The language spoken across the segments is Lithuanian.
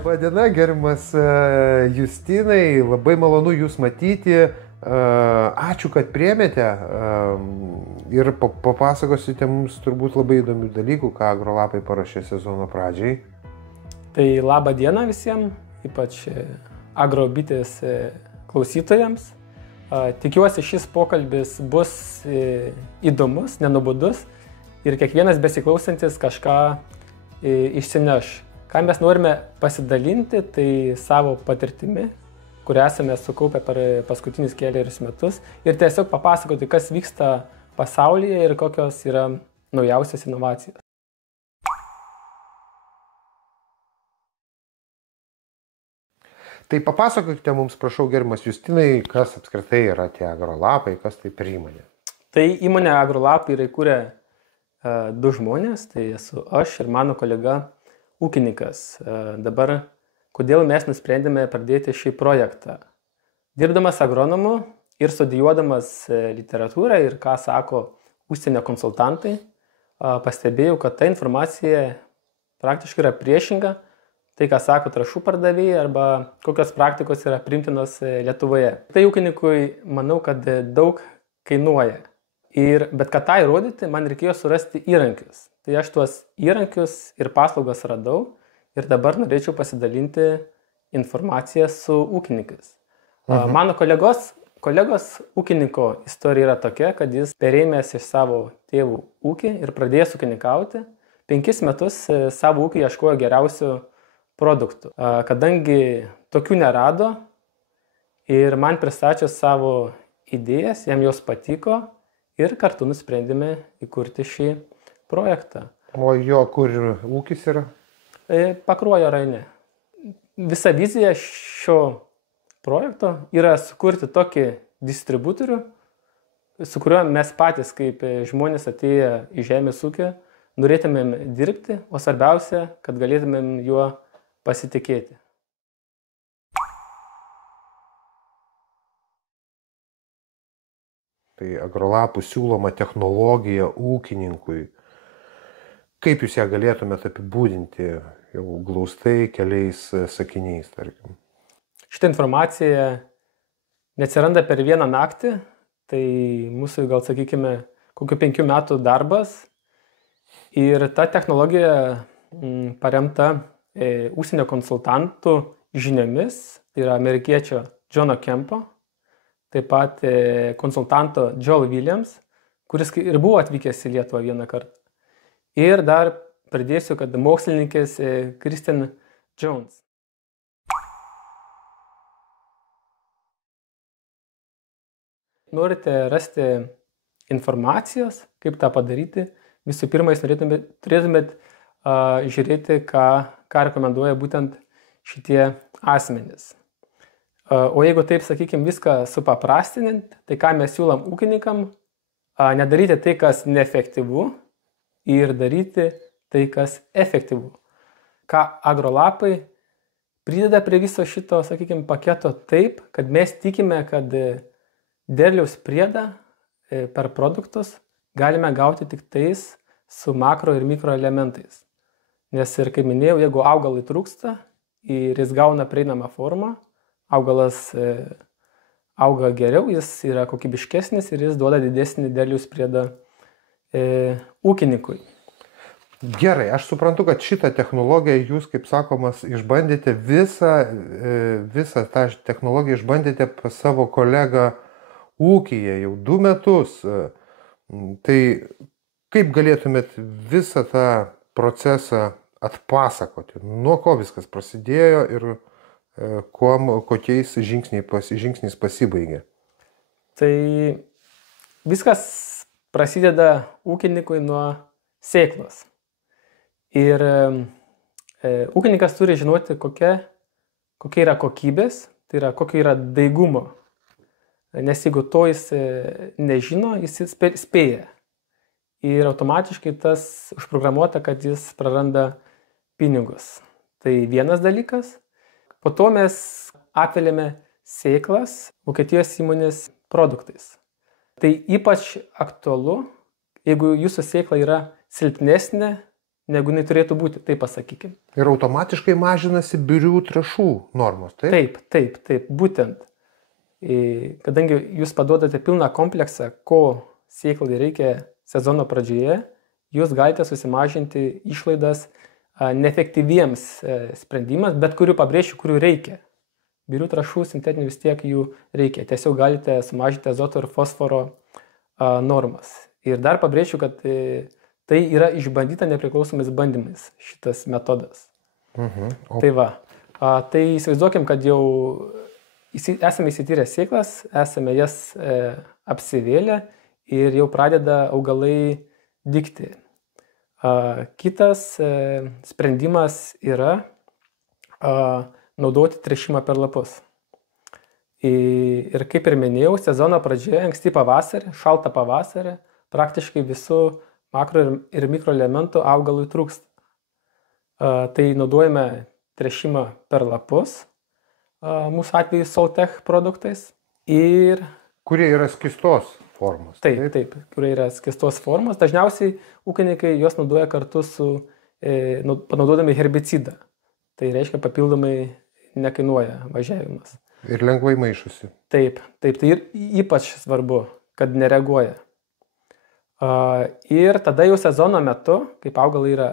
Labą dieną, gerbiamas Justinai, labai malonu Jūs matyti. Ačiū, kad priėmėte ir papasakosite mums turbūt labai įdomių dalykų, ką Agrolapai paruošė sezono pradžiai. Tai labą dieną visiems, ypač Agrobitės klausytojams. Tikiuosi, šis pokalbis bus įdomus, nenubodus ir kiekvienas besiklausantis kažką išsineš. Ką mes norime pasidalinti, tai savo patirtimi, kurią esame sukaupę per paskutinius kelerius metus ir tiesiog papasakoti, kas vyksta pasaulyje ir kokios yra naujausios inovacijos. Tai papasakokite mums, prašau, gerbiamas Justinai, kas apskritai yra tie Agrolapai, kas tai per įmonė. Tai įmonė Agrolapai yra įkūrę du žmonės, tai esu aš ir mano kolega ūkininkas. Dabar, kodėl mes nusprendėme pradėti šį projektą? Dirbdamas agronomu ir studijuodamas literatūrą ir ką sako užsienio konsultantai, pastebėjau, kad ta informacija praktiškai yra priešinga tai, ką sako trąšų pardavėjai arba kokios praktikos yra priimtinos Lietuvoje. Tai ūkininkui, manau, kad daug kainuoja. Bet kad tą įrodyti, man reikėjo surasti įrankius. Tai aš tuos įrankius ir paslaugas radau ir dabar norėčiau pasidalinti informaciją su ūkininkais. Mano kolegos ūkininko istorija yra tokia, kad jis perėmęs iš savo tėvų ūkį ir pradėjęs ūkininkauti, 5 metus savo ūkį ieškojo geriausių produktų. Kadangi tokių nerado ir man pristačius savo idėjas, jam jos patiko ir kartu nusprendėme įkurti šį projektą. O jo, kur ūkis yra? Pakruojo rajone. Visa vizija šio projekto yra sukurti tokį distributorių, su kuriuo mes patys kaip žmonės atėję į žemės ūkį norėtumėm dirbti, o svarbiausia, kad galėtumėm juo pasitikėti. Tai Agrolapų siūloma technologija ūkininkui. Kaip jūs ją galėtumėte apibūdinti jau glaustai keliais sakiniais, tarkim? Šitą informaciją neatsiranda per vieną naktį, tai mūsų, gal sakykime, kokių 5 metų darbas. Ir ta technologija paremta užsienio konsultantų žiniomis, tai yra amerikiečio Johno Kempo, taip pat konsultanto Joel Williams, kuris ir buvo atvykęs į Lietuvą vieną kartą. Ir dar pridėsiu, kad mokslininkės Kristen Jones. Norite rasti informacijos, kaip tą padaryti, visų pirma, jūs turėtumėt žiūrėti, ką rekomenduoja būtent šitie asmenys. O jeigu taip, sakykime, viską supaprastinant, tai ką mes siūlom ūkininkam, nedaryti tai, kas neefektyvu ir daryti tai, kas efektyvu. Ką Agrolapai prideda prie viso šito, sakykime, paketo taip, kad mes tikime, kad derliaus priedą per produktus galime gauti tik tais su makro ir mikro elementais. Nes ir kaip minėjau, jeigu augalai trūksta ir jis gauna prieinamą formą, augalas auga geriau, jis yra kokybiškesnis ir jis duoda didesnį derliaus priedą ūkininkui. Gerai, aš suprantu, kad šitą technologiją jūs, kaip sakomas, išbandėte visą tą technologiją išbandėte pas savo kolegą ūkyje jau 2 metus. Tai kaip galėtumėt visą tą procesą atpasakoti? Nuo ko viskas prasidėjo ir kokiais žingsniais pasibaigė? Tai viskas prasideda ūkininkui nuo sėklos. Ir ūkininkas turi žinoti, kokia yra kokybės, tai yra kokia yra daigumo. Nes jeigu to jis nežino, jis spėja. Ir automatiškai tas užprogramuota, kad jis praranda pinigus. Tai vienas dalykas. Po to mes apvelėme sėklas Vokietijos įmonės produktais. Tai ypač aktualu, jeigu jūsų sėkla yra silpnesnė negu jinai turėtų būti, taip pasakykime. Ir automatiškai mažinasi birių trąšų normos, taip? Taip, būtent. Kadangi jūs paduodate pilną kompleksą, ko sėklai reikia sezono pradžioje, jūs galite susimažinti išlaidas neefektyviems sprendimams, bet kurių pabrėšiu, kurių reikia. Birių trąšų sintetinių vis tiek jų reikia. Tiesiog galite sumažinti azoto ir fosforo normas. Ir dar pabrėšiu, kad tai yra išbandyta nepriklausomais bandymais šitas metodas. Tai va. Tai įsivaizduokim, kad jau esame įsityrę sėklas, esame jas apsivėlę ir jau pradeda augalai dygti. Kitas sprendimas yra naudoti tręšimą per lapus. Ir kaip ir minėjau, sezono pradžioje, anksti pavasarį, šaltą pavasarį, praktiškai visų makro ir mikroelementų augalui trūksta. Tai naudojame tręšimą per lapus, mūsų atveju Soltech produktais. Kurie yra skystos formos. Taip, kurie yra skystos formos. Dažniausiai ūkininkai juos naudoja kartu su panaudodami herbicidą. Tai reiškia papildomai nekainuoja važiavimas. Ir lengvai maišosi. Taip, tai ir ypač svarbu, kad nereaguoja. Ir tada jau sezono metu, kaip augalai yra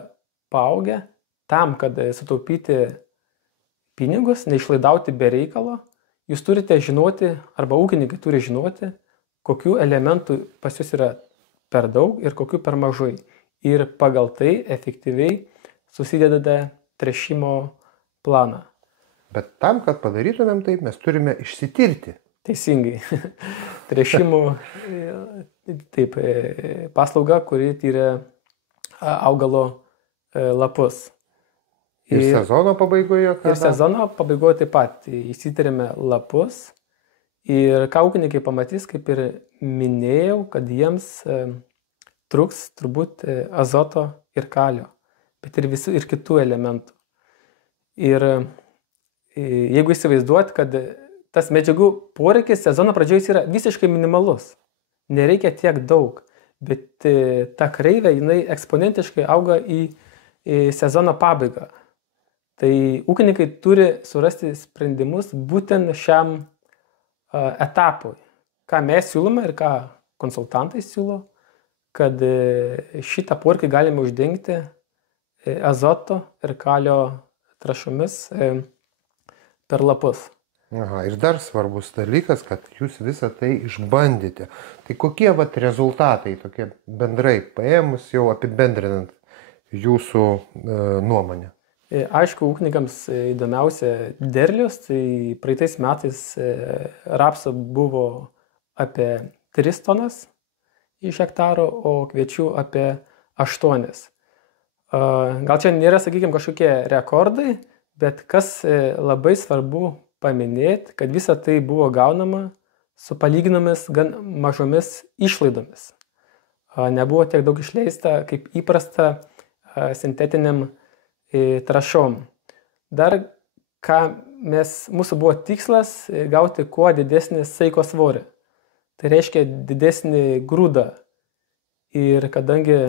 paaugę, tam, kad sutaupyti pinigus, neišlaidauti be reikalo, jūs turite žinoti, arba ūkininkai turi žinoti, kokių elementų pas jūs yra per daug ir kokių per mažai. Ir pagal tai efektyviai susidedate tręšimo planą. Bet tam, kad padarytumėm taip, mes turime išsitirti. Teisingai. Tręšimų paslauga, kuri tyria augalo lapus. Ir sezono pabaigoje? Ir sezono pabaigoje taip pat įsitiriame lapus. Ir ką ūkininkai pamatys, kaip ir minėjau, kad jiems trūks turbūt azoto ir kalio, bet ir kitų elementų. Ir jeigu įsivaizduot, kad tas medžiagų poreikis sezono pradžioje yra visiškai minimalus, nereikia tiek daug, bet ta kreivė jinai eksponentiškai auga į sezono pabaigą. Tai ūkininkai turi surasti sprendimus būtent šiam etapui, ką mes siūlome ir ką konsultantai siūlo, kad šitą poreikį galime uždengti azoto ir kalio trąšomis per lapus. Ir dar svarbus dalykas, kad jūs visą tai išbandėte. Tai kokie rezultatai, tokie bendrai paėmus, jau apibendrinant jūsų nuomonę? Aišku, ūkininkams įdomiausia derlius, tai praeitais metais rapso buvo apie 3 tonas iš hektaro, o kviečių apie 8. Gal čia nėra, sakykime, kažkokie rekordai, bet kas labai svarbu paminėti, kad visa tai buvo gaunama su palyginomis gan mažomis išlaidomis. Nebuvo tiek daug išleista kaip įprasta sintetiniam trąšom. Dar mūsų buvo tikslas gauti kuo didesnį saiko svorį. Tai reiškia didesnį grūdą. Ir kadangi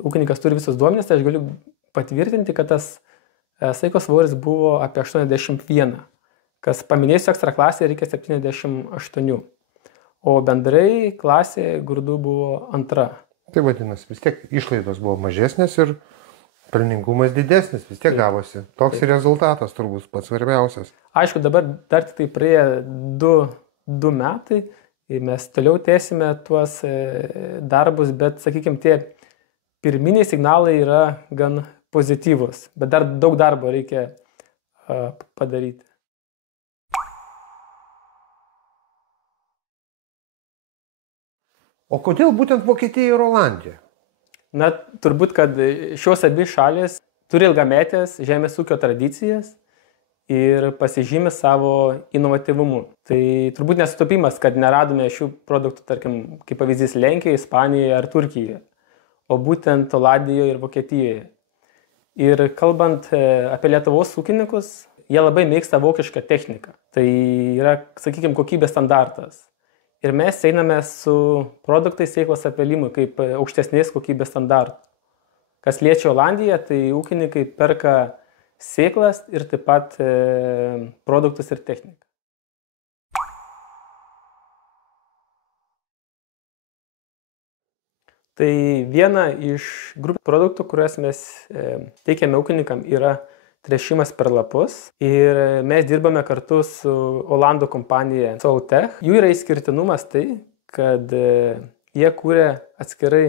ūkininkas turi visus duomenis, tai aš galiu patvirtinti, kad tas saiko svoris buvo apie 81. Kas paminėsiu ekstra klasėje reikia 78. O bendrai klasė grūdų buvo 2. Tai vadinasi, vis tiek išlaidos buvo mažesnės ir pelningumas didesnis, vis tiek gavosi. Toks rezultatas turbūt pats svarbiausias. Aišku, dabar dar tik tai praėjo 2 metai ir mes toliau tęsime tuos darbus, bet, sakykime, tie pirminiai signalai yra gan pozityvus, bet dar daug darbo reikia padaryti. O kodėl būtent Vokietija ir Olandija? Na, turbūt, kad šios abi šalys turi ilgametės žemės ūkio tradicijas ir pasižymi savo inovatyvumu. Tai turbūt nesutapimas, kad neradome šių produktų, tarkim, kaip pavyzdys Lenkijoje, Ispanijoje ar Turkijoje, o būtent Olandijoje ir Vokietijoje. Ir kalbant apie Lietuvos ūkininkus, jie labai mėgsta vokišką techniką. Tai yra, sakykime, kokybės standartas. Ir mes einame su produktais sėklos apėlimui kaip aukštesnės kokybės standartų. Kas liečia Olandiją, tai ūkininkai perka sėklas ir taip pat produktus ir techniką. Tai viena iš grupės produktų, kuriuos mes teikiame ūkininkam, yra tręšimas per lapus. Ir mes dirbame kartu su Olandų kompanija Soltech. Jų yra išskirtinumas tai, kad jie kūrė atskirai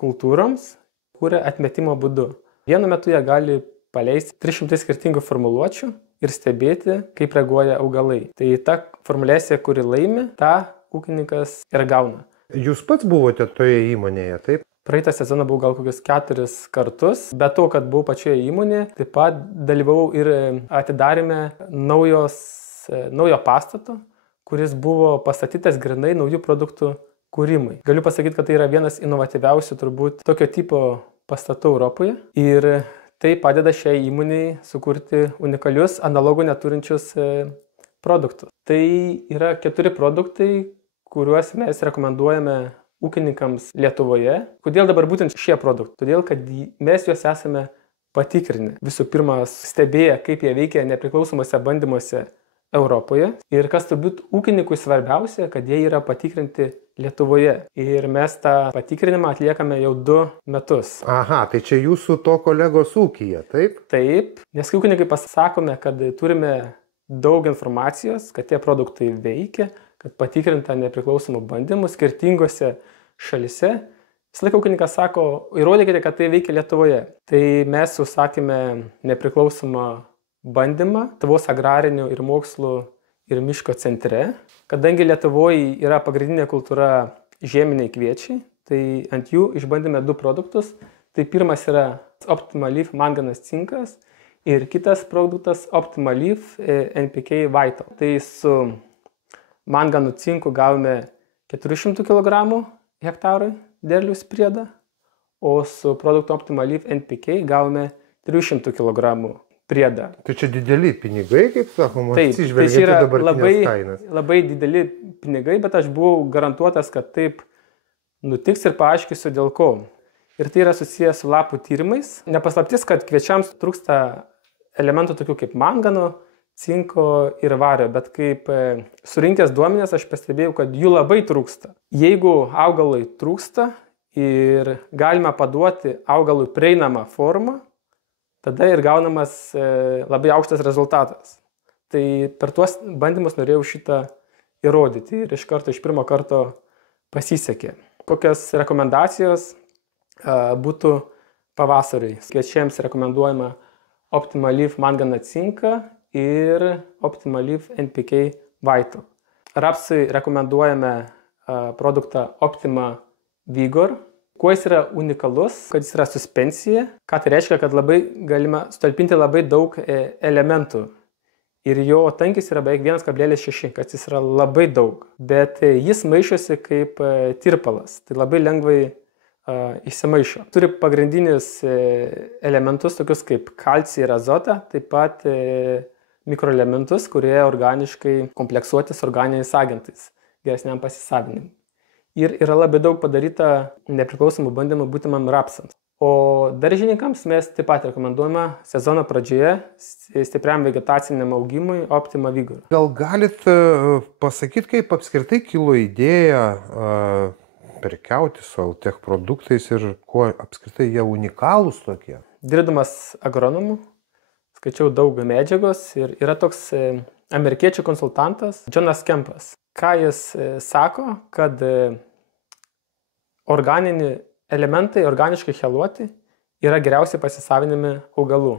kultūroms, kūrė atmetimo būdu. Vienu metu jie gali paleisti 300 skirtingų formuluočių ir stebėti, kaip reaguoja augalai. Tai ta formulėcija, kuri laimi, tą ūkininkas ir gauna. Jūs pats buvote toje įmonėje, taip? Praeitą sezoną buvau gal kokius 4 kartus, bet to, kad buvau pačioje įmonėje, taip pat dalyvavau ir atidarėme naujo pastato, kuris buvo pastatytas grinai naujų produktų kūrimui. Galiu pasakyti, kad tai yra vienas inovatyviausių turbūt tokio tipo pastatų Europoje ir tai padeda šiai įmonei sukurti unikalius, analogų neturinčius produktus. Tai yra 4 produktai, kuriuos mes rekomenduojame ūkininkams Lietuvoje. Kodėl dabar būtent šie produktai? Todėl, kad mes juos esame patikrinę. Visų pirma, stebėję, kaip jie veikia nepriklausomose bandymuose Europoje. Ir kas turbūt ūkininkui svarbiausia, kad jie yra patikrinti Lietuvoje. Ir mes tą patikrinimą atliekame jau 2 metus. Aha, tai čia jūsų to kolegos ūkyje, taip? Taip, nes kai ūkininkai pasakome, kad turime daug informacijos, kad tie produktai veikia, kad patikrinta nepriklausomų bandymų skirtingose šalise. Visą laiką ūkininkas sako, įrodykite, kad tai veikia Lietuvoje. Tai mes užsakėme nepriklausomą bandymą Lietuvos agrarinių ir mokslų ir miško centre. Kadangi Lietuvoje yra pagrindinė kultūra žieminiai kviečiai, tai ant jų išbandėme 2 produktus. Tai pirmas yra Optimal-Leaf manganas cinkas ir kitas produktas Optimal-Leaf NPK Vital. Tai su manganų cinku gavome 400 kg hektarui derliaus priedą, o su produktu Optimal-Leaf NPK gavome 300 kg priedą. Tai čia dideli pinigai, kaip sakoma, Taip, tai čia yra labai dideli pinigai, bet aš buvau garantuotas, kad taip nutiks ir paaiškinsiu dėl ko. Ir tai yra susijęs su lapų tyrimais. Nepaslaptis, kad kviečiams trūksta elementų tokių kaip mangano, cinko ir vario, bet kaip surinkęs duomenis aš pastebėjau, kad jų labai trūksta. Jeigu augalui trūksta ir galima paduoti augalui prieinamą formą, tada ir gaunamas labai aukštas rezultatas. Tai per tuos bandymus norėjau šitą įrodyti ir iš pirmo karto pasisekė. Kokios rekomendacijos būtų pavasariui? Kviečiams rekomenduojama Optimal-Leaf manganą cinką ir Optimal-Leaf NPK Vital. Rapsui rekomenduojame produktą Optima Vigor. Kuo jis yra unikalus? Kad jis yra suspensija. Ką tai reiškia? Kad galima sutalpinti labai daug elementų. Ir jo tankis yra beveik 1,6, kad jis yra labai daug. Bet jis maišosi kaip tirpalas. Tai labai lengvai išsimaišo. Turi pagrindinius elementus, tokius kaip kalcį ir azotą, taip pat mikroelementus, kurie organiškai kompleksuoti su organiniais agentais, geresniam pasisavinimui. Ir yra labai daug padaryta nepriklausomų bandymų būtimam rapsams. O daržininkams mes taip pat rekomenduojame sezono pradžioje stipriam vegetaciniam augimui Optima Vigor. Gal galit pasakyti, kaip apskritai kilo idėja prekiauti su Soltech produktais ir kuo apskritai jie unikalūs tokie? Dirbdamas agronomu, skaičiau daug medžiagos ir yra toks amerikiečių konsultantas Jonas Kempas. Ką jis sako, kad organiniai elementai, organiškai cheluoti, yra geriausiai pasisavinami augalų,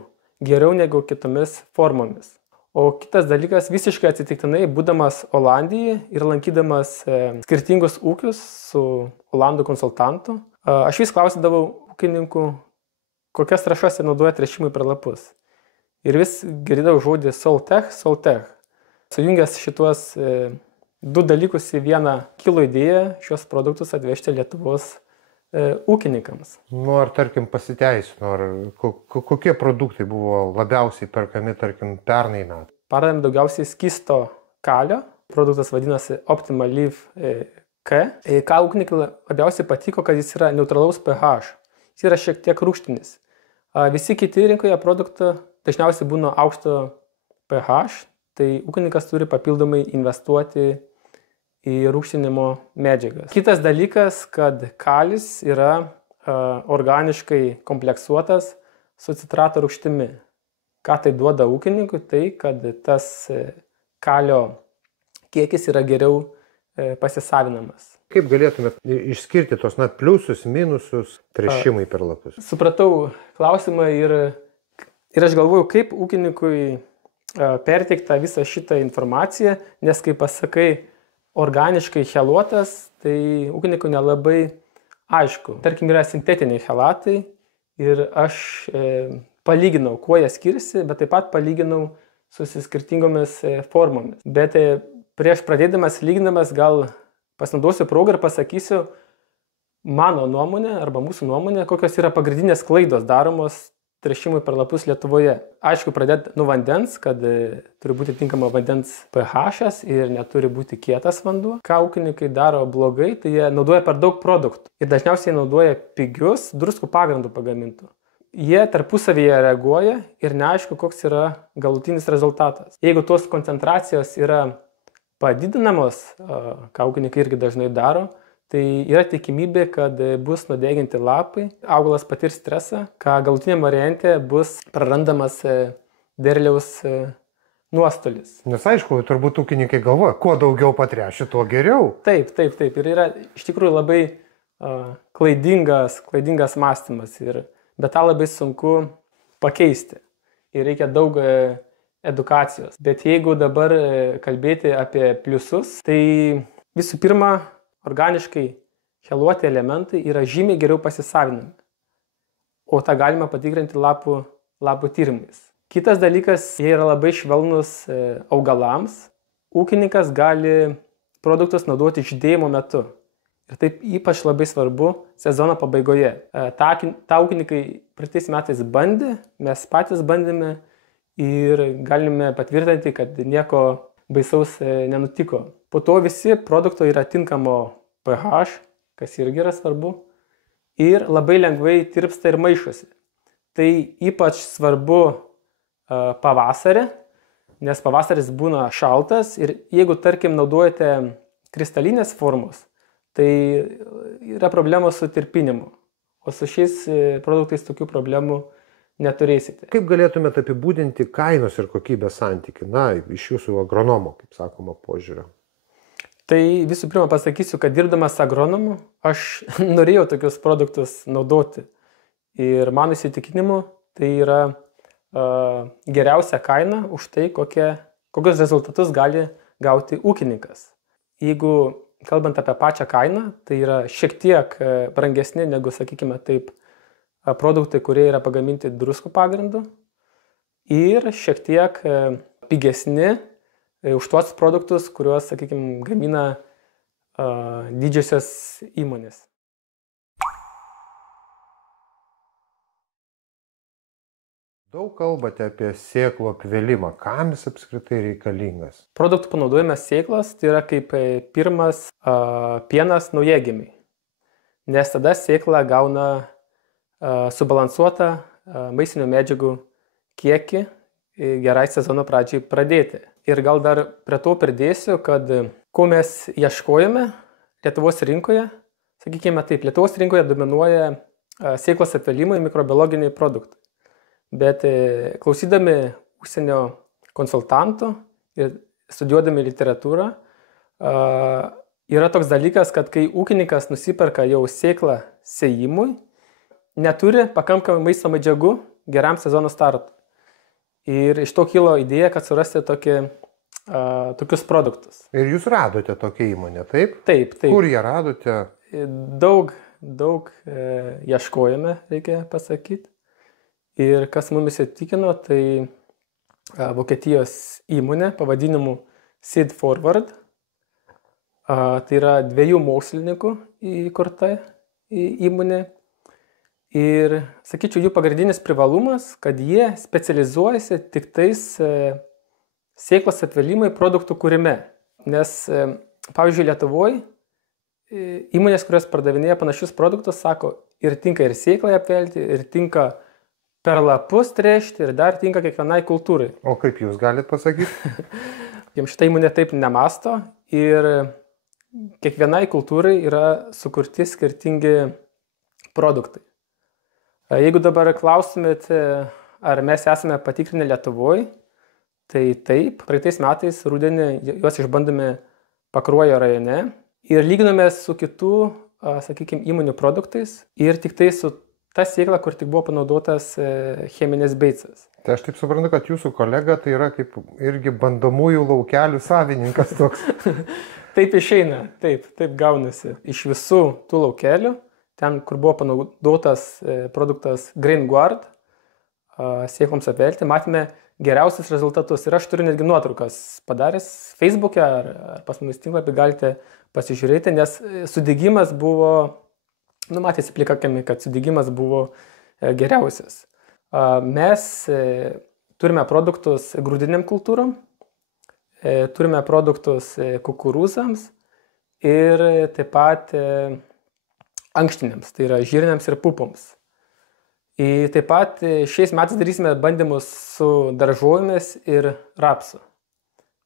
geriau negu kitomis formomis. O kitas dalykas, visiškai atsitiktinai, būdamas Olandijoje ir lankydamas skirtingus ūkius su Olandų konsultantu, aš vis klausydavau ūkininkų, kokias trąšas jie naudoja tręšimui per lapus. Ir vis girdėjau žodį Soltech. Sujungęs šituos 2 dalykus į vieną, kilo idėja šios produktus atvežti Lietuvos ūkininkams. Ar tarkim pasiteisino, ar kokie produktai buvo labiausiai perkami, tarkim, pernai metų? Pardavėm daugiausiai skysto kalio, produktas vadinasi Optimal-Leaf K. Ką ūkininkai labiausiai patiko, kad jis yra neutralaus pH. jis yra šiek tiek rūgštinis. Visi kiti rinkoje produktai dažniausiai būna aukšto pH, tai ūkininkas turi papildomai investuoti į rūgštinimo medžiagas. Kitas dalykas, kad kalis yra organiškai kompleksuotas su citrato rūgštimi. Ką tai duoda ūkininkui? Tai, kad tas kalio kiekis yra geriau pasisavinamas. Kaip galėtume išskirti tos pliusus, minusus tręšimai per lapus? Supratau klausimą ir aš galvoju, kaip ūkininkui perteikti visą šitą informaciją, nes kai pasakai organiškai cheluotas, tai ūkininkui nelabai aišku. Tarkim, yra sintetiniai chelatai ir aš palyginau, kuo jie skiriasi, bet taip pat palyginau su skirtingomis formomis. Bet prieš pradėdamas lyginamas gal pasinaudosiu progą ir pasakysiu mano nuomonę arba mūsų nuomonę, kokios yra pagrindinės klaidos daromos tręšimui per lapus Lietuvoje. Aišku, pradėti nuo vandens, kad turi būti tinkama vandens pH ir neturi būti kietas vanduo. Ką ūkininkai daro blogai, tai jie naudoja per daug produktų ir dažniausiai naudoja pigius druskų pagrindų pagamintų. Jie tarpusavyje reaguoja ir neaišku, koks yra galutinis rezultatas. Jeigu tos koncentracijos yra padidinamos, ką ūkininkai irgi dažnai daro, tai yra tikimybė, kad bus nudeginti lapai, augalas patirs stresą, ką galutiniam variante bus prarandamas derliaus nuostolis. Nes aišku, turbūt ūkininkai galvoja, kuo daugiau patręšiu, tuo geriau. Taip. Ir yra iš tikrųjų labai klaidingas mąstymas, bet tą labai sunku pakeisti. Ir reikia daug edukacijos. Bet jeigu dabar kalbėti apie pliusus, tai visų pirma, organiškai cheluoti elementai yra žymiai geriau pasisavinami, o tą galima patikrinti lapų tyrimais. Kitas dalykas, jie yra labai švelnus augalams. Ūkininkas gali produktus naudoti žydėjimo metu. Ir taip ypač labai svarbu sezono pabaigoje. Ta ūkininkai praeitais metais bandė, mes patys bandėme ir galime patvirtinti, kad nieko baisaus nenutiko. Po to visi produktai yra tinkamo pH, kas irgi yra svarbu, ir labai lengvai tirpsta ir maišosi. Tai ypač svarbu pavasarį, nes pavasaris būna šaltas ir jeigu, tarkim, naudojate kristalinės formos, tai yra problemos su tirpinimu, o su šiais produktais tokių problemų neturėsite. Kaip galėtumėte apibūdinti kainos ir kokybės santykį, iš jūsų agronomo, kaip sakoma, požiūrio? Tai visų pirma pasakysiu, kad dirbdamas agronomu, aš norėjau tokius produktus naudoti. Ir mano įsitikinimu, tai yra geriausia kaina už tai, kokius rezultatus gali gauti ūkininkas. Jeigu kalbant apie pačią kainą, tai yra šiek tiek brangesni negu, sakykime taip, produktai, kurie yra pagaminti druskų pagrindu ir šiek tiek pigesni už tuos produktus, kuriuos, sakykime, gamina didžiosios įmonės. Daug kalbate apie sėklų apvėlimą. Kam jis apskritai reikalingas? Produktų panaudojimas sėklos tai yra kaip pirmas pienas naujagimiui, nes tada sėkla gauna subalansuotą maistinių medžiagų kiekį gerai sezono pradžiai pradėti. Ir gal dar prie to pridėsiu, kad ko mes ieškojame Lietuvos rinkoje, sakykime taip, Lietuvos rinkoje dominuoja sėklos apvėlimai mikrobiologiniai produktai. Bet klausydami užsienio konsultantų ir studijuodami literatūrą, yra toks dalykas, kad kai ūkininkas nusiperka jau sėklą sėjimui, neturi pakankamai maisto medžiagų geram sezono startui. Ir iš to kilo idėja, kad surasti tokius produktus. Ir jūs radote tokią įmonę, taip? Taip. Kur ją radote? Daug ieškojame, reikia pasakyti. Ir kas mumis įtikino, tai Vokietijos įmonė pavadinimu Seed Forward. Tai yra 2 mokslininkų įkurta įmonė. Ir, sakyčiau, jų pagrindinis privalumas, kad jie specializuojasi tik tais sėklos apvėlimai produktų kūrime. Nes, pavyzdžiui, Lietuvoje įmonės, kurios pardavinėja panašius produktus, sako, ir tinka ir sėklai apvelti, ir tinka per lapus trešti, ir dar tinka kiekvienai kultūrai. O kaip jūs galite pasakyti? Jiems šitą įmonę taip nemasto ir kiekvienai kultūrai yra sukurti skirtingi produktai. Jeigu dabar klaustumėt, ar mes esame patikrinę Lietuvoje, tai taip, praeitais metais rudenį juos išbandome Pakruojo rajone ir lyginome su kitų, sakykime, įmonių produktais ir tik tai su ta sėkla, kur tik buvo panaudotas cheminis beicas. Tai aš taip suprantu, kad jūsų kolega tai yra kaip irgi bandomųjų laukelių savininkas toks. Taip išeina, taip gaunasi. Iš visų tų laukelių, ten, kur buvo panaudotas produktas Grain Guard, sėkloms apvelti, matėme geriausius rezultatus. Ir aš turiu netgi nuotraukas padaręs Facebook'e ar pas mumis tinklapį, galite pasižiūrėti, nes sudegimas buvo, matėsi plika akimi, kad sudegimas buvo geriausias. Mes turime produktus grūdiniam kultūrom, turime produktus kukurūzams ir taip pat ankštiniams, tai yra žirniams ir pupoms. Ir taip pat šiais metais darysime bandymus su daržovėmis ir rapsu.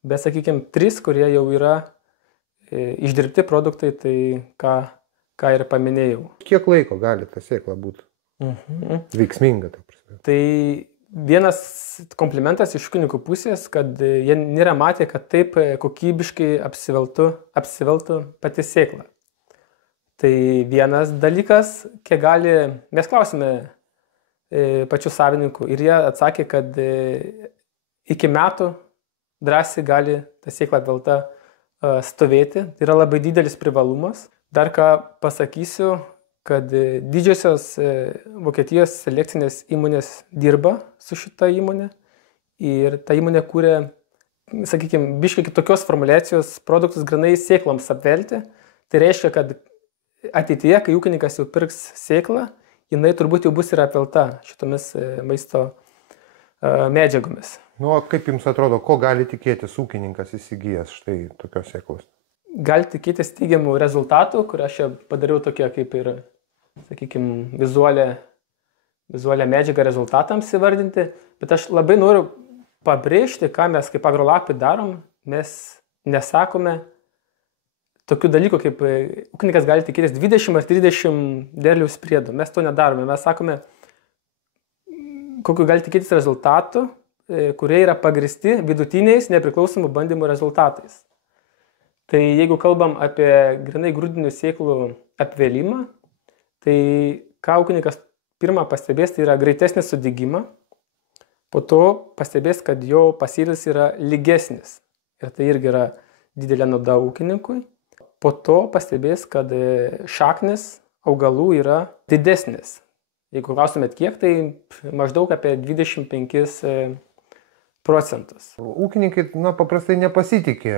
Bet, sakykime, 3, kurie jau yra išdirbti produktai, tai ką ir paminėjau. Kiek laiko gali ta sėkla būti veiksminga? Tai vienas komplimentas iš ūkininkų pusės, kad jie nėra matę, kad taip kokybiškai apsiveltų pati sėkla. Tai vienas dalykas, kiek gali, mes klausime pačių savininkų ir jie atsakė, kad iki metų drąsiai gali ta sėkla apvelta stovėti. Tai yra labai didelis privalumas. Dar ką pasakysiu, kad didžiosios Vokietijos selekcinės įmonės dirba su šita įmonė ir ta įmonė kūrė, sakykime, biškai kitokios formulacijos produktus granai sėkloms apvelti. Tai reiškia, kad ateityje, kai ūkininkas jau pirks sėklą, jinai turbūt jau bus ir apvelta šitomis maisto medžiagomis. Kaip jums atrodo, ko gali tikėtis ūkininkas įsigijęs štai tokios sėklos? Gali tikėtis teigiamų rezultatų, kur aš čia padariau tokia kaip ir, sakykime, vizualią medžiagą rezultatams įvardinti, bet aš labai noriu pabrėžti, ką mes kaip Agrolapy darom. Mes nesakome tokių dalykų, kaip ūkininkas gali tikėtis 20 ar 30 derliaus priedų. Mes to nedarome. Mes sakome, kokiu gali tikėtis rezultatų, kurie yra pagristi vidutiniais nepriklausomų bandymų rezultatais. Tai jeigu kalbam apie grinai grūdinių sėklų apvėlimą, tai ką ūkininkas pirmą pastebės, tai yra greitesnį sudygimą, po to pastebės, kad jo pasėlis yra lygesnis ir tai irgi yra didelė nauda ūkininkui. Po to pastebės, kad šaknis augalų yra didesnis. Jeigu klaustumėt kiek, tai maždaug apie 25%. Ūkininkai paprastai nepasitikė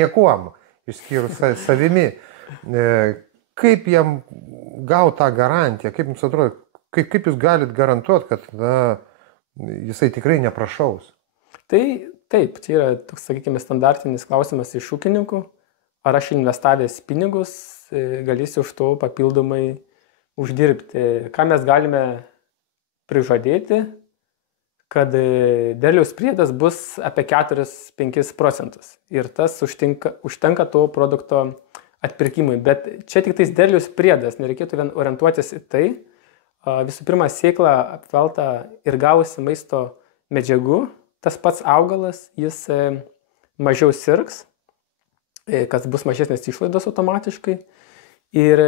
niekuom, išskyrus savimi. Kaip jam gauti tą garantiją? Kaip jums atrodo, kaip jūs galit garantuoti, kad jisai tikrai neprašaus? Tai taip, čia yra toks, sakykime, standartinis klausimas iš ūkininkų. Ar aš investavęs pinigus galėsiu už to papildomai uždirbti? Ką mes galime prižadėti? Kad derliaus priedas bus apie 4-5% ir tas užtenka to produkto atpirkimui. Bet čia tik tais derliaus priedas, nereikėtų vien orientuotis į tai. Visų pirma, sėkla apvelta ir gavusi maisto medžiagų, tas pats augalas, jis mažiau sirgs, kas bus mažesnės išlaidos automatiškai. Ir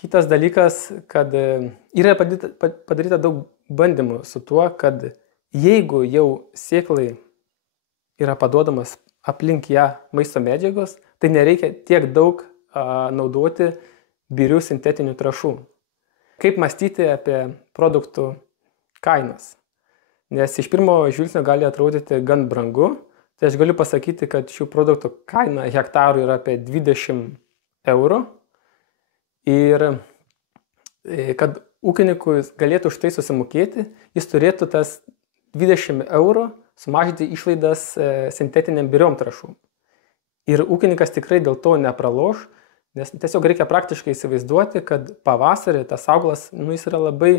kitas dalykas, kad yra padaryta daug bandymų su tuo, kad jeigu jau sėklai yra paduodamas aplink ją maisto medžiagos, tai nereikia tiek daug naudoti birių sintetinių trąšų. Kaip mąstyti apie produktų kainas? Nes iš pirmo žvilgsnio gali atrodyti gan brangu, tai aš galiu pasakyti, kad šių produktų kaina hektarų yra apie 20 eurų ir kad ūkininkui galėtų už tai susimokėti, jis turėtų tas 20 eurų sumažinti išlaidas sintetiniam biriom trąšom. Ir ūkininkas tikrai dėl to nepraloš, Nes tiesiog reikia praktiškai įsivaizduoti, kad pavasarį tas augalas, jis yra labai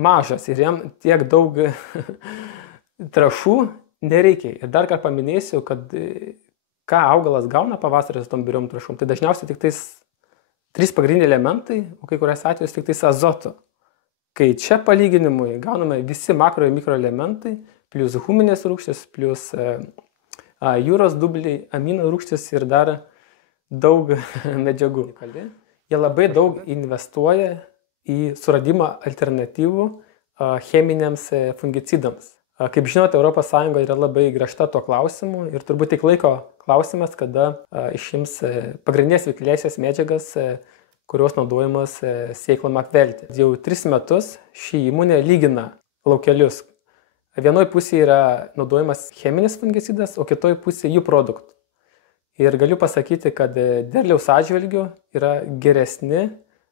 mažas ir jam tiek daug trąšų nereikia. Ir dar ką paminėsiu, kad ką augalas gauna pavasarį su tom biriom trąšom, tai dažniausiai tik tais 3 pagrindiniai elementai, o kai kuriais atvejais tik tais azoto. Kai čia palyginimui gauname visi makro ir mikroelementai, plus huminės rūgštys, plus jūros dubliai, amino rūgštys ir dar daug medžiagų. Jie labai daug investuoja į suradimą alternatyvų cheminiams fungicidams. Kaip žinote, ES yra labai griežta tuo klausimu ir turbūt tik laiko klausimas, kada išims pagrindinės veikliąsias medžiagas, kurios naudojamas sėklom apvelti. Jau 3 metus ši įmonė lygina laukelius. Vienoj pusėje yra naudojamas cheminis fungicidas, o kitoj pusėje jų produktų. Ir galiu pasakyti, kad derliaus atžvilgiu yra geresni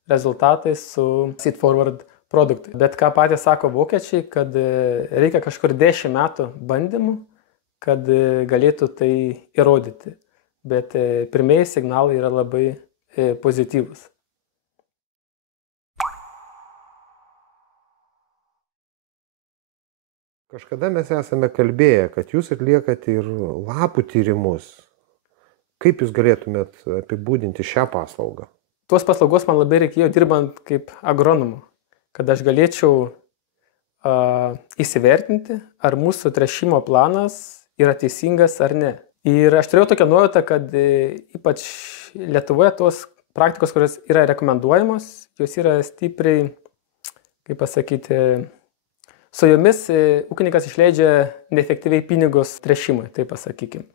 rezultatai su Seed Forward produktai. Bet ką patys sako vokiečiai, kad reikia kažkur 10 metų bandymų, kad galėtų tai įrodyti. Bet pirmieji signalai yra labai pozityvus. Kažkada mes esame kalbėję, kad jūs atliekate ir lapų tyrimus. Kaip jūs galėtumėt apibūdinti šią paslaugą? Tuos paslaugos man labai reikėjo dirbant kaip agronomu, kad aš galėčiau įsivertinti, ar mūsų tręšimo planas yra teisingas ar ne. Ir aš turėjau tokią nuojautą, kad ypač Lietuvoje tos praktikos, kurios yra rekomenduojamos, jos yra stipriai, kaip pasakyti, su jomis ūkininkas išleidžia neefektyviai pinigus tręšimui, taip pasakykim.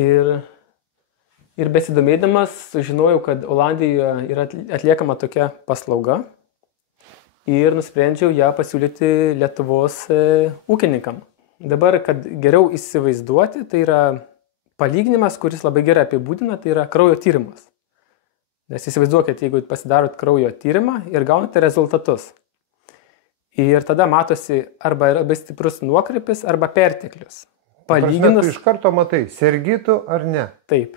Ir besidomėdamas sužinojau, kad Olandijoje yra atliekama tokia paslauga ir nusprendžiau ją pasiūlyti Lietuvos ūkininkam. Dabar, kad geriau įsivaizduoti, tai yra palyginimas, kuris labai gerai apibūdina, tai yra kraujo tyrimas. Nes įsivaizduokit, jeigu pasidarot kraujo tyrimą ir gaunate rezultatus. Ir tada matosi arba labai stiprus nuokrypis, arba perteklius. Palyginus... Tu iš karto matai, sergytų ar ne? Taip.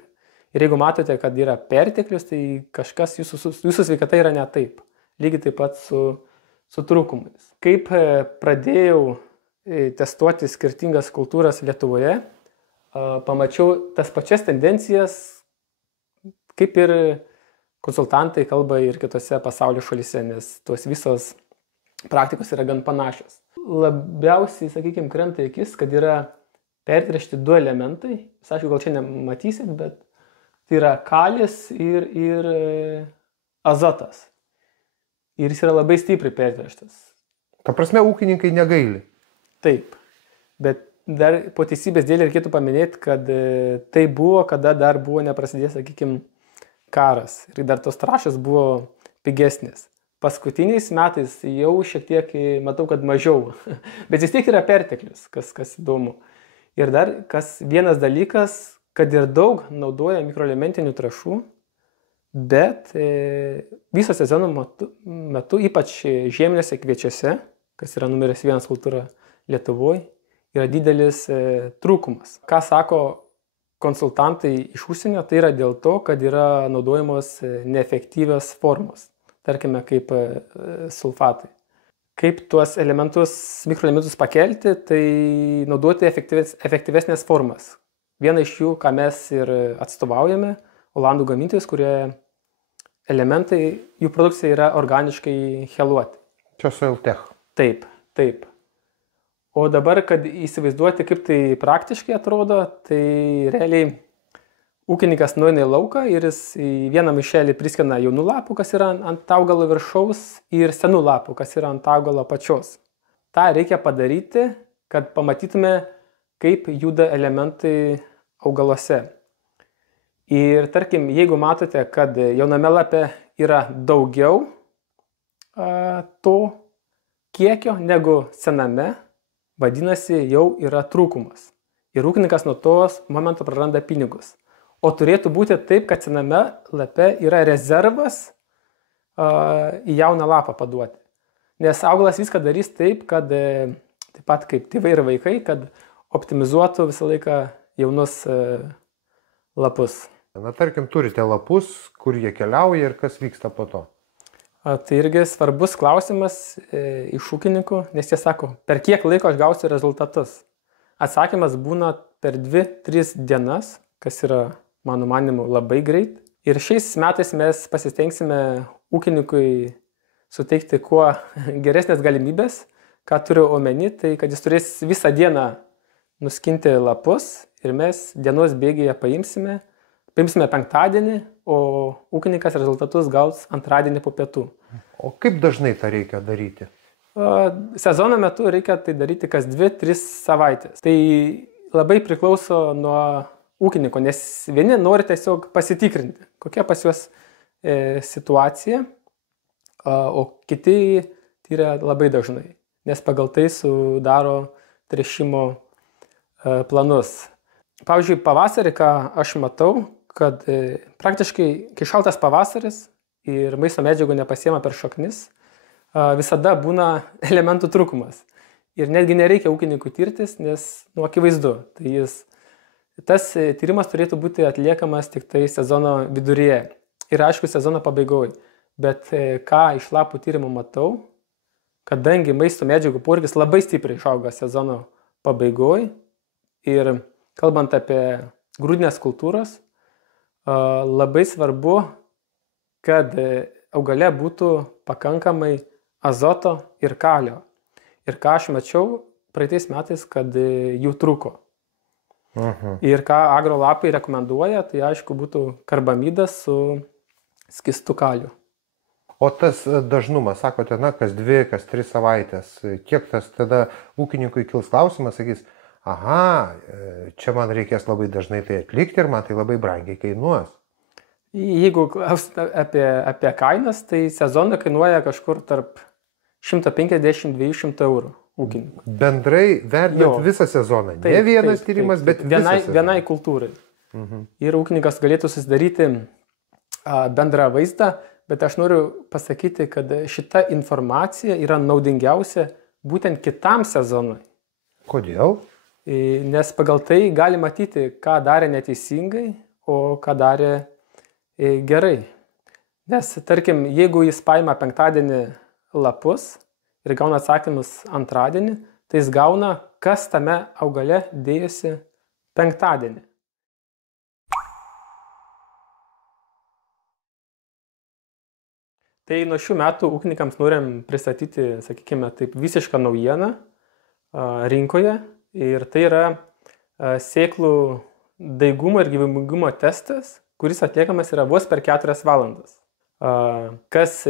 Ir jeigu matote, kad yra perteklius, tai kažkas jūsų sveikata yra ne taip. Lygiai taip pat su trūkumais. Kaip pradėjau testuoti skirtingas kultūras Lietuvoje, pamačiau tas pačias tendencijas, kaip ir konsultantai kalba ir kitose pasaulio šalyse, nes tos visos praktikos yra gan panašios. Labiausiai, sakykime, krenta akis, kad yra pertręšti 2 elementai. Jūs, aišku, gal čia nematysit, bet tai yra kalis ir azotas. Ir jis yra labai stipriai pertręštas. Ta prasme, ūkininkai negaili. Taip. Bet dar po teisybės dėlį reikėtų paminėti, kad tai buvo, kada dar buvo neprasidėjęs, sakykime, karas. Ir dar tos trąšos buvo pigesnės. Paskutiniais metais jau šiek tiek matau, kad mažiau. Bet vis tiek yra perteklius, kas įdomu. Ir dar vienas dalykas, kad ir daug naudoja mikroelementinių trąšų, bet viso sezono metu, ypač žieminiuose kviečiuose, kas yra numeris 1 kultūra Lietuvoje, yra didelis trūkumas. Ką sako konsultantai iš užsienio, tai yra dėl to, kad yra naudojamos neefektyvios formos, tarkime kaip sulfatai. Kaip tuos mikroelementus pakelti, tai naudoti efektyvesnės formas. Viena iš jų, ką mes ir atstovaujame, Olandų gamintojus, kurie elementai, jų produkcija yra organiškai cheluoti. Čia Soiltech. Taip, taip. O dabar, kad įsivaizduoti, kaip tai praktiškai atrodo, tai realiai ūkininkas nueina į lauką ir jis į vieną maišelį priskina jaunų lapų, kas yra ant augalo viršaus, ir senų lapų, kas yra ant augalo pačios. Ta reikia padaryti, kad pamatytume, kaip juda elementai augaluose. Ir tarkim, jeigu matote, kad jauname lape yra daugiau to kiekio negu sename, vadinasi, jau yra trūkumas. Ir ūkininkas nuo tos momento praranda pinigus. O turėtų būti taip, kad sename lape yra rezervas į jauną lapą paduoti. Nes augalas viską darys taip, kad taip pat kaip tėvai ir vaikai, kad optimizuotų visą laiką jaunus lapus. Na, tarkim, turite lapus, kur jie keliauja ir kas vyksta po to. Tai irgi svarbus klausimas iš ūkininkų, nes jie sako, per kiek laiko aš gausiu rezultatus. Atsakymas būna per 2-3 dienas, kas yra, mano manimu, labai greit. Ir šiais metais mes pasistengsime ūkininkui suteikti kuo geresnės galimybės. Ką turiu omeny, tai kad jis turės visą dieną nuskinti lapus ir mes dienos bėgyje paimsime penktadienį, o ūkininkas rezultatus gaus antradienį po pietų. O kaip dažnai tą reikia daryti? Sezono metu reikia tai daryti kas 2-3 savaitės. Tai labai priklauso nuo ūkininko, nes vieni nori tiesiog pasitikrinti, kokia pas juos situacija, o kiti tyria labai dažnai, nes pagal tai sudaro tręšimo planus. Pavyzdžiui, pavasarį, ką aš matau, kad praktiškai, kai šaltas pavasaris ir maisto medžiagų nepasiema per šaknis, visada būna elementų trūkumas. Ir netgi nereikia ūkininkui tirtis, nes akivaizdu. Tas tyrimas turėtų būti atliekamas tik tai sezono viduryje ir aišku sezono pabaigoje. Bet ką iš lapų tyrimų matau, kadangi maisto medžiagų poreikis labai stipriai išauga sezono pabaigoje ir kalbant apie grūdinės kultūras, labai svarbu, kad augale būtų pakankamai azoto ir kalio. Ir ką aš mačiau praeitais metais, kad jų trūko. Ir ką agrolapai rekomenduoja, tai aišku būtų karbamidas su skistu kaliu. O tas dažnumas, sakote, kas 2, kas 3 savaitės, kiek tas tada ūkininkui kils klausimas, sakys, aha, čia man reikės labai dažnai tai atlikti ir man tai labai brangiai kainuos. Jeigu klausite apie kainas, tai sezoną kainuoja kažkur tarp 150-200 eurų ūkininkų. Bendrai vertinant visą sezoną, ne vienas tyrimas, bet vienai kultūrai. Ir ūkininkas galėtų susidaryti bendrą vaizdą, bet aš noriu pasakyti, kad šita informacija yra naudingiausia būtent kitam sezonui. Kodėl? Nes pagal tai gali matyti, ką darė neteisingai, o ką darė gerai. Nes, tarkim, jeigu jis paima penktadienį lapus ir gauna atsakymus antradienį, tai jis gauna, kas tame augale dėjosi penktadienį. Tai nuo šių metų ūkininkams norim pristatyti, sakykime, taip visišką naujieną rinkoje. Ir tai yra sėklų daigumo ir gyvybingumo testas, kuris atliekamas yra vos per 4 valandas. Kas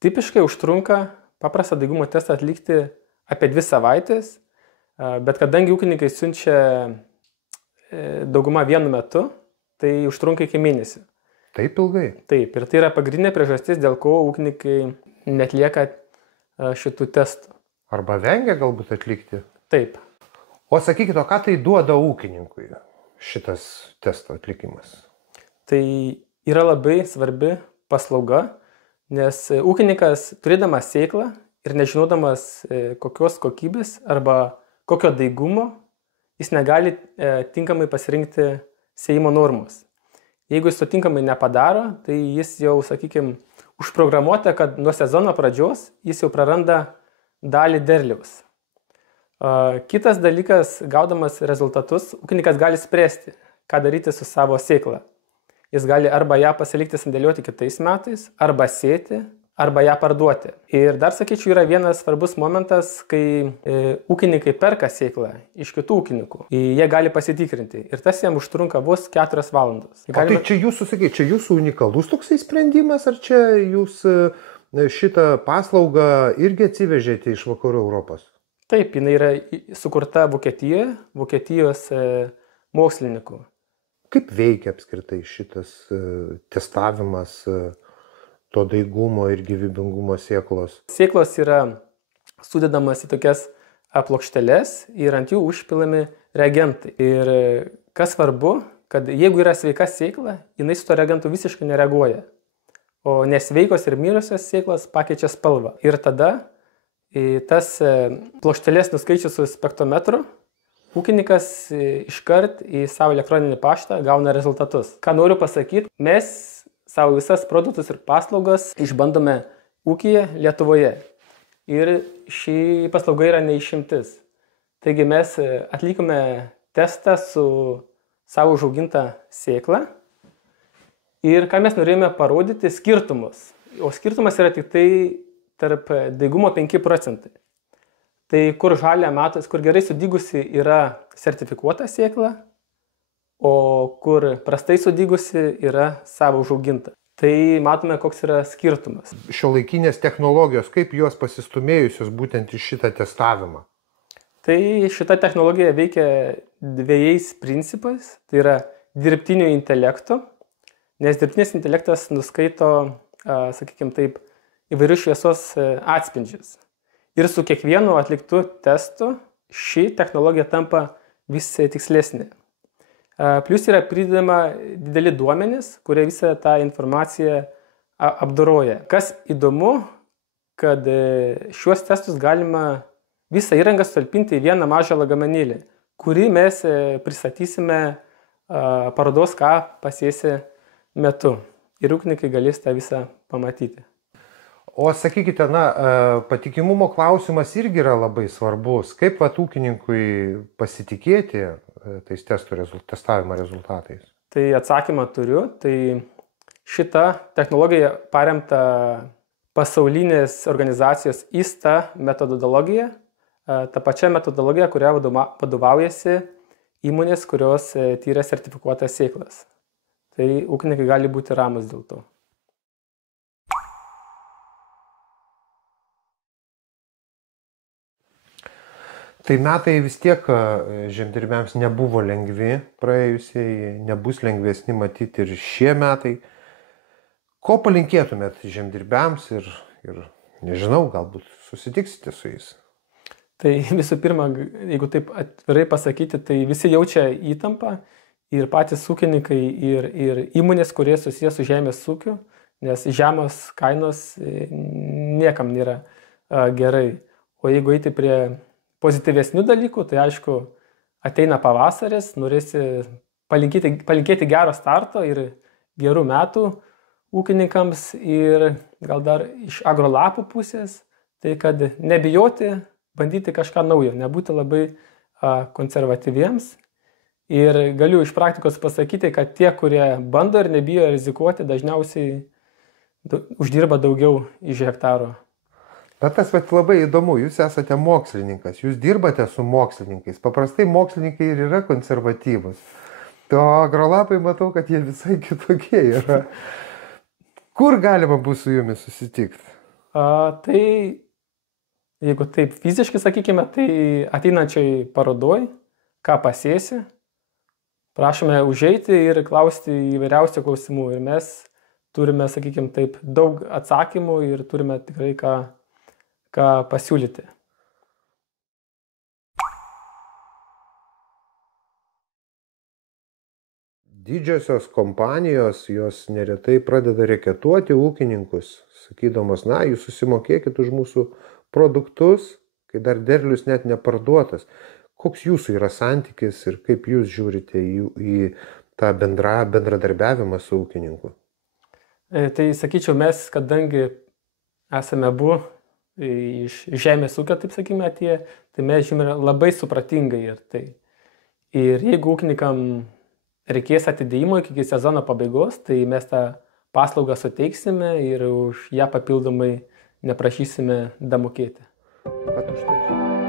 tipiškai užtrunka paprastą daigumo testą atlikti apie 2 savaitės, bet kadangi ūkininkai siunčia daugumą vienu metu, tai užtrunka iki mėnesį. Taip ilgai? Taip, ir tai yra pagrindinė priežastis, dėl ko ūkininkai netlieka šitų testų. Arba vengia galbūt atlikti? Taip. O sakykite, ką tai duoda ūkininkui šitas testo atlikimas? Tai yra labai svarbi paslauga, nes ūkininkas turėdamas sėklą ir nežinodamas kokios kokybės arba kokio daigumo, jis negali tinkamai pasirinkti sėjimo normos. Jeigu jis to tinkamai nepadaro, tai jis jau, sakykime, užprogramuota, kad nuo sezono pradžios jis jau praranda dalį derliaus. Kitas dalykas, gaudamas rezultatus, ūkininkas gali spręsti, ką daryti su savo sėkla. Jis gali arba ją pasilikti sandėliuoti kitais metais, arba sėti, arba ją parduoti. Ir dar, sakyčiau, yra vienas svarbus momentas, kai ūkininkai perka sėklą iš kitų ūkininkų. Jie gali pasitikrinti ir tas jam užtrunka vos 4 valandas. Tai čia jūsų unikalus toksai sprendimas, ar čia jūs šitą paslaugą irgi atsivežėte iš vakarų Europos? Taip, jinai yra sukurta Vokietijoje, Vokietijos mokslininkų. Kaip veikia apskritai šitas testavimas to daigumo ir gyvybingumo sėklos? Sėklos yra sudedamas į tokias plokšteles ir ant jų užpilami reagentai. Ir kas svarbu, kad jeigu yra sveika sėkla, jinai su to reagentu visiškai nereaguoja. O nesveikos ir mirusios sėklos pakeičia spalvą. Ir tada tas plokšteles nuskaičius su spektrometru, ūkininkas iškart į savo elektroninį paštą gauna rezultatus. Ką noriu pasakyti, mes savo visas produktus ir paslaugas išbandome ūkyje Lietuvoje. Ir ši paslauga yra neišimtis. Taigi mes atlikome testą su savo užauginta sėkla. Ir ką mes norėjome parodyti, skirtumus. O skirtumas yra tik tai tarp daigumo 5%. Tai kur žalia matos, kur gerai sudygusi yra sertifikuota sėkla, o kur prastai sudygusi yra savo užauginta. Tai matome, koks yra skirtumas. Šiuolaikinės technologijos, kaip jos pasistumėjusios būtent į šitą testavimą? Tai šita technologija veikia dviejais principais. Tai yra dirbtinio intelekto, nes dirbtinis intelektas nuskaito, sakykime taip, įvairius šviesos atspindžius. Ir su kiekvienu atliktu testu ši technologija tampa vis tikslesnė. Plius yra pridedama dideli duomenys, kurie visą tą informaciją apdoroja. Kas įdomu, kad šiuos testus galima visą įrangą sutalpinti į vieną mažą lagaminėlį, kurį mes pristatysime parodos ką pasėsi metu. Ir ūkininkai galės tą visą pamatyti. O sakykite, patikimumo klausimas irgi yra labai svarbus. Kaip ūkininkui pasitikėti tais testavimo rezultatais? Tai atsakymą turiu. Tai šita technologija paremta pasaulinės organizacijos ISTA metodologija. Ta pačia metodologija, kuria vadovaujasi įmonės, kurios tyria sertifikuotas sėklas. Tai ūkininkai gali būti ramus dėl to. Tai metai vis tiek žemdirbiams nebuvo lengvi praėjusieji, nebus lengvesni matyti ir šie metai. Ko palinkėtumėt žemdirbiams ir nežinau, galbūt susitiksite su jais? Tai visų pirma, jeigu taip atvirai pasakyti, tai visi jaučia įtampą ir patys ūkininkai ir įmonės, kurie susijęs su žemės ūkiu, nes žemos kainos niekam nėra gerai. O jeigu eiti prie pozityvesnių dalykų, tai aišku, ateina pavasaris, norėsi palinkėti gero starto ir gerų metų ūkininkams ir gal dar iš agrolapų pusės, tai kad nebijoti, bandyti kažką naujo, nebūti labai konservatyviems. Ir galiu iš praktikos pasakyti, kad tie, kurie bando ir nebijo rizikuoti, dažniausiai uždirba daugiau iš hektaro. Bet tas labai įdomu, jūs esate mokslininkas, jūs dirbate su mokslininkais. Paprastai mokslininkai ir yra konservatyvus. O agrolapai matau, kad jie visai kitokie yra. Kur galima bus su jumis susitikti? Tai, jeigu taip fiziškai sakykime, tai ateinančiai parodoj, ką pasėsi, prašome užeiti ir klausti įvairiausių klausimų. Ir mes turime, sakykime, taip daug atsakymų ir turime tikrai ką pasiūlyti. Didžiosios kompanijos, jos neretai pradeda reketuoti ūkininkus, sakydamos, jūs susimokėkit už mūsų produktus, kai dar derlius net neparduotas. Koks jūsų yra santykis ir kaip jūs žiūrite į tą bendradarbiavimą su ūkininku? Tai sakyčiau, mes, kadangi esame abu iš žemės ūkio, taip sakykime, atėję, tai mes žymė labai supratingai ir tai. Ir jeigu ūkininkam reikės atidėjimo iki sezono pabaigos, tai mes tą paslaugą suteiksime ir už ją papildomai neprašysime damokėti. Bet už tai.